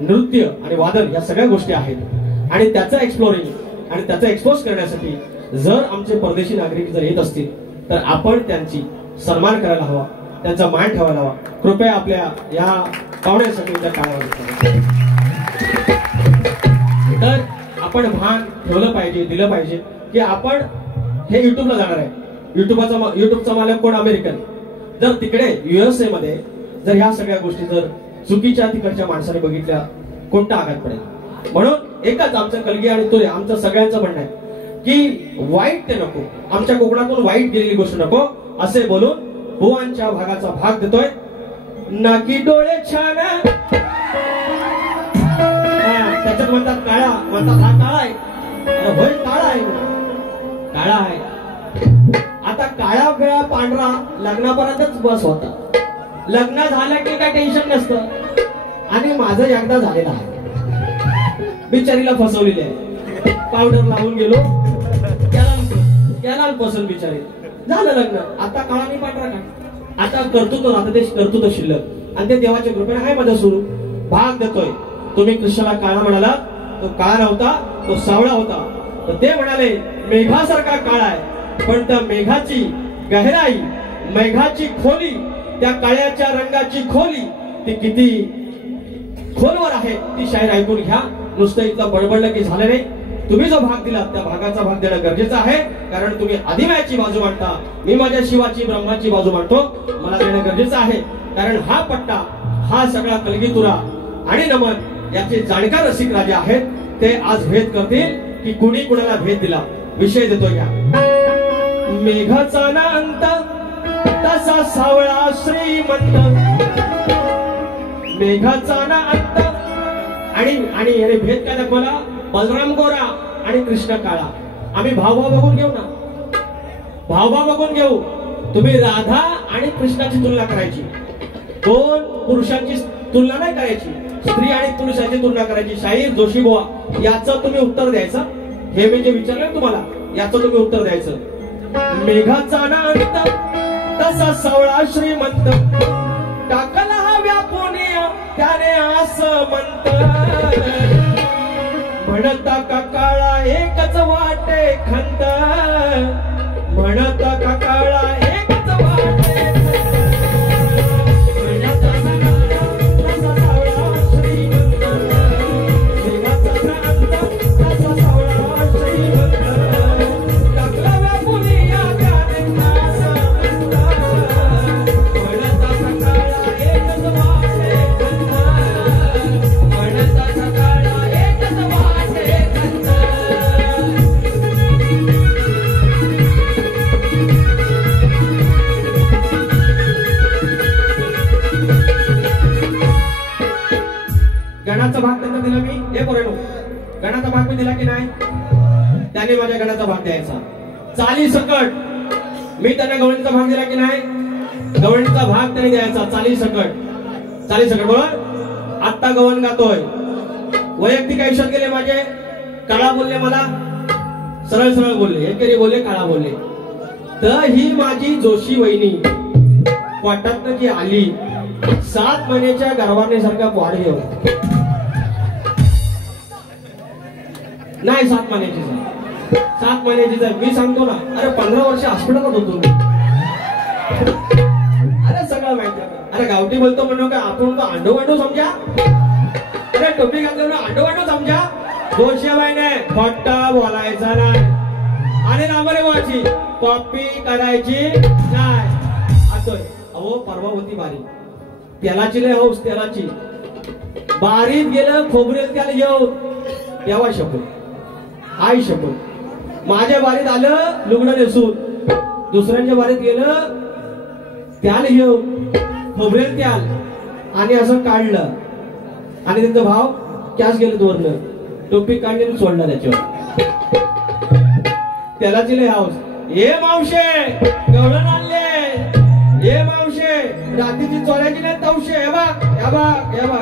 नृत्य आणि वादन या सगळ्या गोष्टी आहेत आणि त्याचं एक्सप्लोरिंग आणि त्याचं एक्सपोज करण्यासाठी जर आमचे परदेशी नागरिक जर येत असतील तर आपण त्यांची सन्मान करायला हवा, त्यांचा मान ठेवायला हवा. कृपया आपल्या या पाहुण्यासाठी त्या काळावर तर आपण भान ठेवलं पाहिजे, दिलं पाहिजे की आपण हे युट्यूबला जाणार आहे. युट्यूबचा मालक कोण? अमेरिकन. जर तिकडे USA मध्ये जर ह्या सगळ्या गोष्टी जर चुकीच्या तिकडच्या माणसाने बघितल्या कोणता आघात पडेल. म्हणून एकच आमचं कलगी आणि तुरे आमचं सगळ्यांचं म्हणणं आहे की वाईट ते नको, आमच्या कोकणातून वाईट गेलेली गोष्ट नको असे बोलून बुवांच्या भागाचा भाग देतोय. नाकी डोळे छान, त्याच्यात म्हणतात काळा, म्हणतात हा काळा आहे. होय काळा आहे, काळा आहे. आता काळा वेळा पांढरा लग्नापर्यंतच बस होता. लग्न झालं की काय टेन्शन नसतं आणि माझं एकदा झालेलं आहे. बिचारीला फसवलेली आहे. पावडर लावून गेलो, त्याला पसंत बिचारी, झालं लग्न. आता काळा नाही पांढरा काय, आता करतो आता ते करतो शिल्लक आणि ते देवाच्या कृपेने आहे माझा सुरू. भाग देतोय. तुम्ही कृष्णाला काळा म्हणाला, तो काळा नव्हता, तो सावळा होता. तर ते म्हणाले मेघासारखा काळा आहे, पण त्या मेघाची गहराई, मेघाची खोली, त्या काळ्याच्या रंगाची खोली ती किती खोलवर आहे ती शायर ऐकून घ्या. नुसतं इथलं बडबडलं की झालं नाही. तुम्ही जो भाग दिला त्या भागाचा भाग देणं गरजेचं आहे, कारण तुम्ही आदिमायाची बाजू मांडता, मी माझ्या शिवाची ब्रह्माची बाजू मांडतो. मला देणं गरजेचं आहे कारण हा पट्टा, हा सगळा कलगीतुरा आणि नमन याचे जाणकार रसिक राजे आहेत. ते आज भेद करतील की कुणी कुणाला भेद दिला. विषय देतो या. मेघाचा ना अंत तसा सावळा श्रीमंत, मेघाचा ना अंत आणि याने भेद काय दाखवला? बलराम गोरा आणि कृष्ण काळा. आम्ही भावभाव बघून घेऊ ना, भावभाव बघून घेऊ. तुम्ही राधा आणि कृष्णाची तुलना करायची, 2 पुरुषांची तुलना नाही करायची, स्त्री आणि पुरुषाची तुलना करायची. शाहीर जोशी बुवा याचं तुम्ही उत्तर द्यायचं. हे मी जे विचारलं तुम्हाला याचं तुम्ही उत्तर द्यायचं. मेघाचा ना अंत तसा सावळा श्रीमंत, टाकला हा व्यापून त्याने असं म्हणत, म्हणता का काळा एकच वाटे खंत, म्हणता का काळा एकच वाटे गणाचा भाग त्यांना दिला मी. हे पोरांनो, गणाचा भाग मी दिला की नाही? त्याने माझ्या गणाचा भाग द्यायचा. चाली सकट मी त्यांना गवळणीचा भाग दिला की नाही? गवळणीचा भाग त्याने द्यायचा. चाली सकट, चाली सकट. बरोबर. आत्ता गवण गातोय. वैयक्तिक आयुष्यात गेले माझे, काळा बोलले मला, सरळ सरळ बोलले, एकेरी बोलले, काळा बोलले. तर ही माझी जोशी वहिनी पोटातनं जी आली 7 महिन्याच्या गर्भारणीसारखा वाढली होती. नाही 7 महिन्याची, 7 महिन्याची. मी सांगतो ना, अरे 15 वर्ष हॉस्पिटलात होतो मी. अरे सगळं माहिती आहे. अरे गावठी बोलतो म्हणून काय आपण तो अंडो वांडो समजा. अरे टोपी घातलं अंडो वांडो समजा. गोष्याबाईने खोटा बोलायचा नाही आणि नांबरे वाची कॉपी करायची नाही. असं अहो परवा होती बारी, तेलाची लय हौस तेलाची. बारीत गेलं खोबरेल त्याला येऊ तेव्हा शपथ आई शपथ. माझ्या बारीत आलं लुगडं नेसून, दुसऱ्यांच्या बारीत गेलं त्याला येऊ खोबरेल त्याल आणि असं काढलं आणि त्यांचा भाव कॅश गेले दोरलं. टोपी काढली सोडलं त्याच्यावर. तेलाची लय हौस. ये मावशे गवळण आणले, ये मावशे रात्रीची चोऱ्याची नाही तवशे. हे बघ हे बघ हे बघ.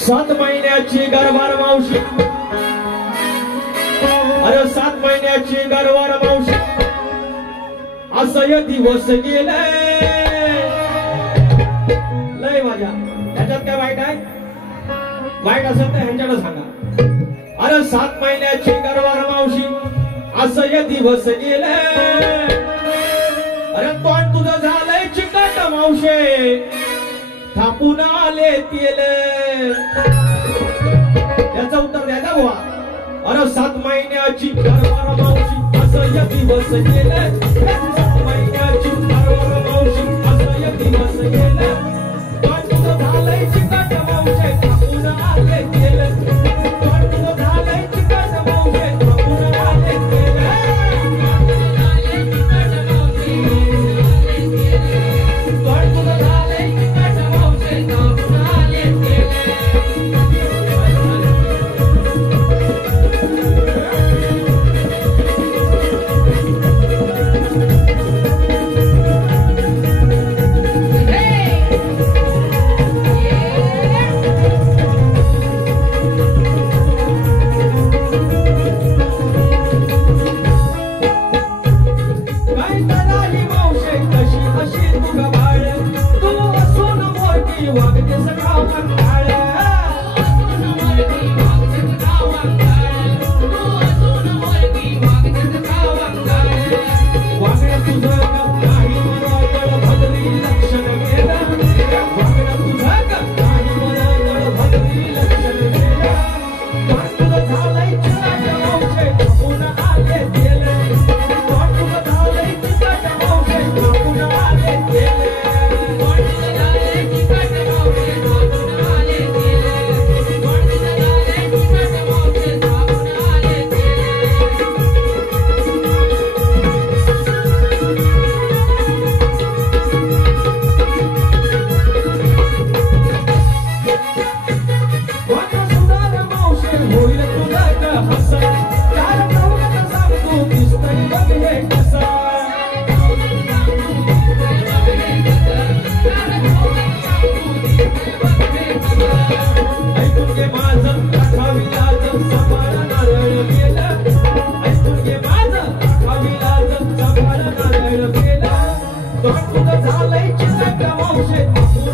सात महिन्याची गरवार मावशी, अरे 7 महिन्याची गरवार मावशी. असं दिवस गेले लय माझ्या. ह्याच्यात काय वाईट आहे? वाईट असेल तर ह्यांच्याकडे सांगा. अरे 7 महिन्याची गरवार मावशी असं दिवस गेले. अरे तोंड तुझं झालंय चिकट मावशे, थापून आले तेले. याचं उत्तर द्या ना बुवा. अरे 7 महिन्याची गरवार मावशी असं दिवस गेले. 7 महिन्याची गरवार मावशी असं दिवस गेले. तोंड तुझं झालंय चिकट मावशे, थापून आले तेले. तोंड तुझं झालंय चिकट मावशे, थापून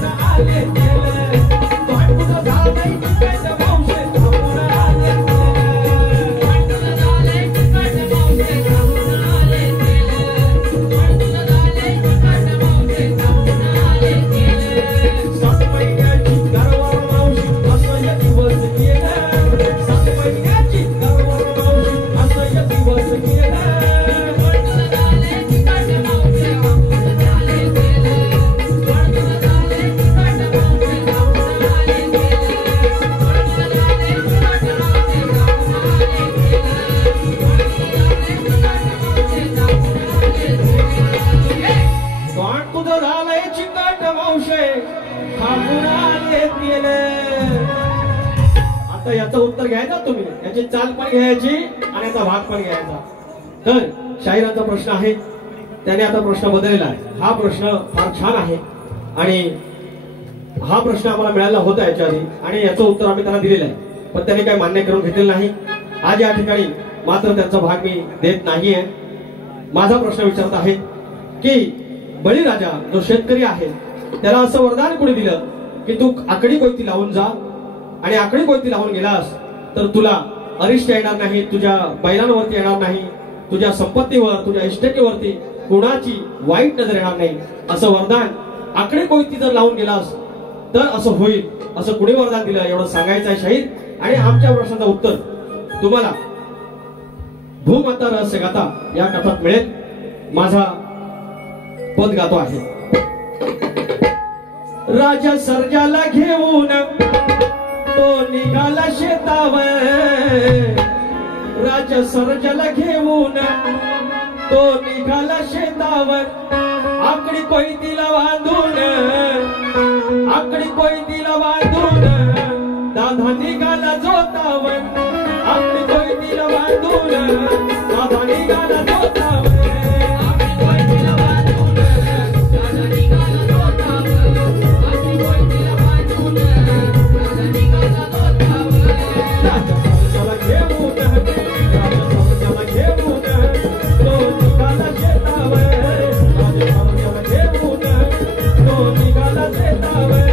आले तेले. तोंड तुझं झालंय चिकट मावशे, थापून आले तेले. आता याचं उत्तर घ्यायचं तुम्ही, याची चाल पण घ्यायची आणि याचा भाग पण घ्यायचा. तर शाहिरांचा प्रश्न आहे, त्याने आता प्रश्न बदललेला आहे. हा प्रश्न फार छान आहे आणि हा प्रश्न आम्हाला मिळाला होता याच्या आधी आणि याचं उत्तर आम्ही त्यांना दिलेलं आहे, पण त्याने काही मान्य करून घेतलेलं नाही. आज या ठिकाणी मात्र त्यांचा भाग मी देत नाहीये. माझा प्रश्न विचारत आहे की बळीराजा जो शेतकरी आहे त्याला असं वरदान कोणी दिलं की तू आकडी कोयती लावून जा आणि आकडी कोयती लावून गेलास तर तुला अरिष्ट येणार नाही, तुझ्या बैलांवरती येणार नाही, तुझ्या संपत्तीवर तुझ्या इस्टेटीवरती कुणाची वाईट नजर येणार नाही असं वरदान आकडे कोयती जर लावून गेलास तर असं होईल असं कुणी वरदान दिलं एवढं सांगायचं आहे शाहीर. आणि आमच्या प्रश्नाचं उत्तर तुम्हाला भूमाता रहस्य गाथा या कथात मिळेल. माझा पद गातो आहे. राजा सर्जाला घेऊन तो निघाला शेतावर, राजा सर्जाला घेऊन तो निघाला शेतावर, आकडी कोयतीला बांधून, आकडी कोयतीला बांधून दादा निघाला जोतावर, आकडी कोयतीला बांधून दादा निघाला जोतावर, आकडी कोयतीला बांधून दादा निघाला जोतावर, आकडी कोयतीला बांधून दादा निघाला जोतावर. राजा सर्जाला घेऊन, राजा सर्जाला घेऊन तो निघाला शेतावर, राजा सर्जाला घेऊन तो निघाला शेतावर,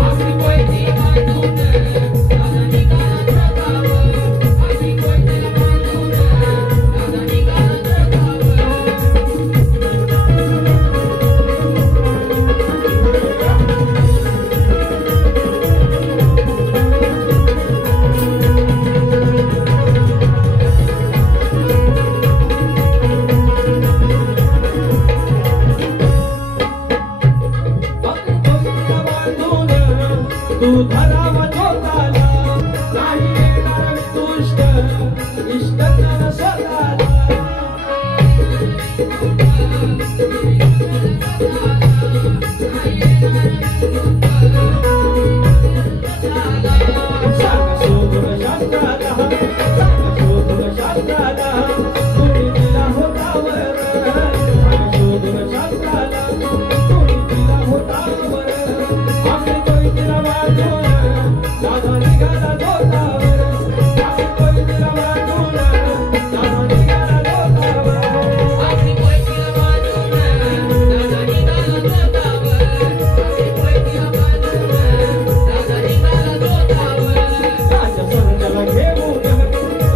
आकडी कोयती बांधून दादा निघाला जोतावर, आकडी कोयतीला बांधून दादा निघाला जोतावर. तू धरावा जोताला, नाही येणार दुष्ट इष्ट कर स्वतःला. सांग शोधून शास्त्राला, सांग शोधून शास्त्राला, कोणी दिला होता वर, सांग शोधून शास्त्राला, कोणी दिला होता वर, आकडी कोयतीला बांधून दादा निघाला जोतावर, आकडी कोयतीला बांधून दादा निघाला जोतावर, आकडी कोयतीला बांधून दादा निघाला जोतावर, आकडी कोयतीला बांधून दादा निघाला जोतावर. राजा सर्जाला घेऊन,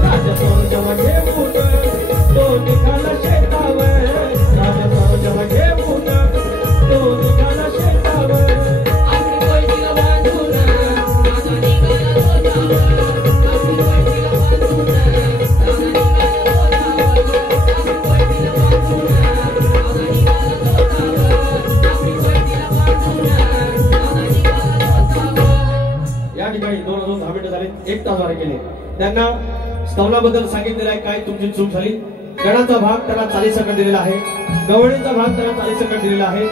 राजा सर्जाला घेऊन तो निघाला शेतावर, राजा सर्जाला घेऊन तो निघाला शेतावर, आकडी कोयतीला बांधून दादा निघाला जोतावर, आकडी कोयतीला बांधून दादा निघाला जोतावर, आकडी कोयतीला बांधून दादा निघाला जोतावर, आकडी कोयतीला बांधून दादा निघाला जोतावर. या ठिकाणी 2 मिनिटं झाले, 1 तास वारे केले. त्यांना स्तवनाबद्दल सांगितलेलं आहे काय तुमची चूक झाली. गणाचा भाग त्यांना 40 सेकंद दिलेला आहे, गवळीचा भाग त्यांना 40 सेकंद दिलेला आहे.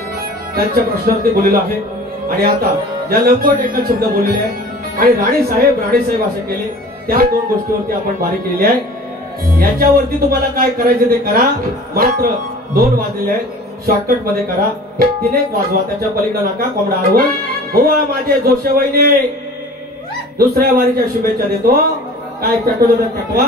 त्यांच्या प्रश्नावरती बोललेलो आहे. आणि आता ज्या लंबट एकच शब्द बोललेले आहे आणि राणीसाहेब असे केले त्या 2 गोष्टीवरती आपण बारीक केलेली आहे. याच्यावरती तुम्हाला काय करायचे ते करा, मात्र 2 वाजलेले आहेत, शॉर्टकट मध्ये करा. 3 वाजवा, त्याच्या पलीकडे नका कोंबडा अडवून. बुवा माझे जोशे वहिनी दुसऱ्या वारीच्या शुभेच्छा देतो. काय पेटवलं तर पेटवा,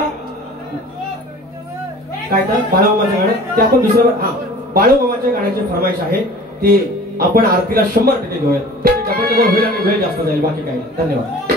काय तर बाळूमामाचं गाणं ते आपण दुसऱ्या हा बाळूमामाच्या गाण्याची फरमाईश आहे ती आपण आरतीला 100% घेऊया. डबल होईल आणि वेळ जास्त जाईल, बाकी काही. धन्यवाद.